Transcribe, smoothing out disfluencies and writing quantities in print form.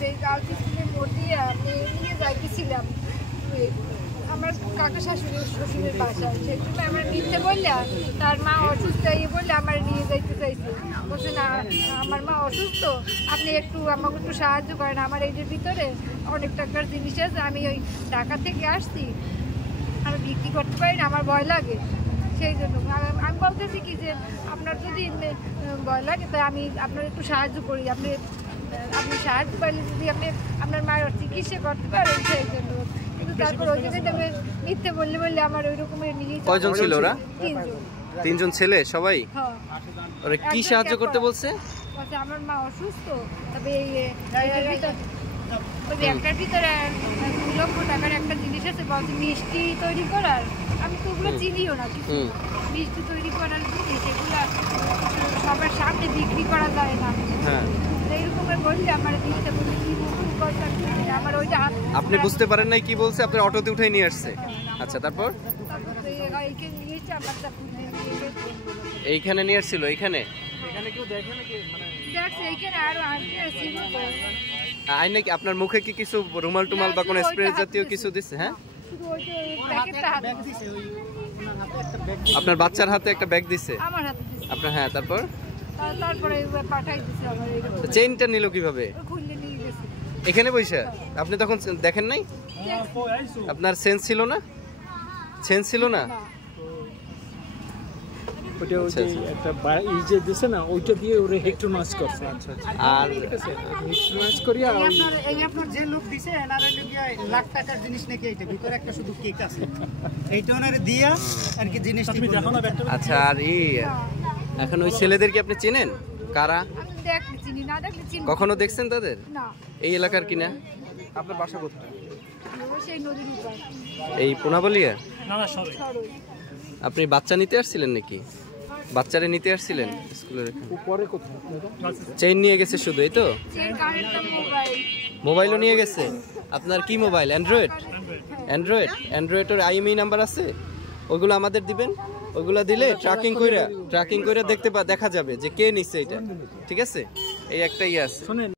যে গার্লস মোড় দিয়ে আমি নিয়ে যাইতেছিলাম আমার কাকা শাশুড়ির শ্বশুরের বাসায়, সেই জন্য আমার নিতে বললে তার মা অসুস্থ বললে আমার নিয়ে যাইতে চাইছে। বলছে না আমার মা অসুস্থ, আপনি একটু আমাকে একটু সাহায্য করেন, আমার এই যে ভিতরে অনেক টাকার জিনিস আছে, আমি ওই ঢাকা থেকে আসছি, আমি বিক্রি করতে পারি না, আমার ভয় লাগে। সেই জন্য আমি বলতেছি কি যে আপনার যদি ভয় লাগে তো আমি আপনার একটু সাহায্য করি, আপনি সাহায্য পাইলে যদি আপনি আপনার মায়ের চিকিৎসা করতে পারেন সেই জন্য। কিন্তু তারপর ওই জায়গায় আমি মিথ্যে বললে আমার ওই রকমের নিয়ে। কয়জন ছিল ওরা? তিনজন ছেলে সবাই? ওরা কি সাহায্য করতে বলছে? আমার মা অসুস্থ, তবে একটার ভিতরে 2 লক্ষ টাকার একটা জিনিস আছে, বলছে মিষ্টি তৈরি করার, আমি তো ওগুলো চিনিও না কিছু, মিষ্টি তৈরি করার জিনিস এগুলো সবার সামনে বিক্রি করা যায় না, এইরকমের বললে আমার দিতে বলে কি আমার ওইটা। আপনি বুঝতে পারেন নাই কি বলছে? আপনার অটোতে উঠাই নিয়ে আসছে? আচ্ছা, তারপর এইখানে নিয়ে আসছিল? এইখানে কেউ দেখে নাকি? আই নাকি আপনার মুখে কি কিছু রুমাল টুমাল বা কোনো স্প্রে জাতীয় কিছু দিচ্ছে? হ্যাঁ, আপনার বাচ্চার হাতে একটা ব্যাগ দিছে আপনার? হ্যাঁ, তারপর চেইনটা নিল কিভাবে? এখানে বসে? আপনি তখন দেখেন নাই? আপনার সেন্স ছিল না? সেন্স ছিল না? ওটা ওই একটা এই যে দিছে না, ওইটা দিয়ে ওরে হেক্টোনাস করছে। আর হেক্টোনাস করিয়া আপনার যে লোক দিছে এনারে লাগিয়া লাখ টাকার জিনিস নাকি, এইটা ভিতরে একটা শুধু কেক আছে, এইটা ওনারে দিয়া আর কি জিনিস তুমি দেখো না। আচ্ছা, আর এখন ওই ছেলেদেরকে আপনি চেনেন? কারা? কখনো দেখছেন তাদের? এই এলাকার কিনা? আপনার বাসা কোথায়? এই পুনাবলিয়া? আপনি বাচ্চা নিতে আসছিলেন নাকি? বাচ্চারে নিতে আসছিলেন স্কুলের? চেইন নিয়ে গেছে শুধু, এই তো? মোবাইলও নিয়ে গেছে? আপনার কি মোবাইল? অ্যান্ড্রয়েড? অ্যান্ড্রয়েডের IMEI নাম্বার আছে? ওইগুলো আমাদের দিবেন, ওইগুলো দিলে ট্র্যাকিং কইরা দেখা যাবে যে কে নিচ্ছে এটা। ঠিক আছে, এই একটা আছে।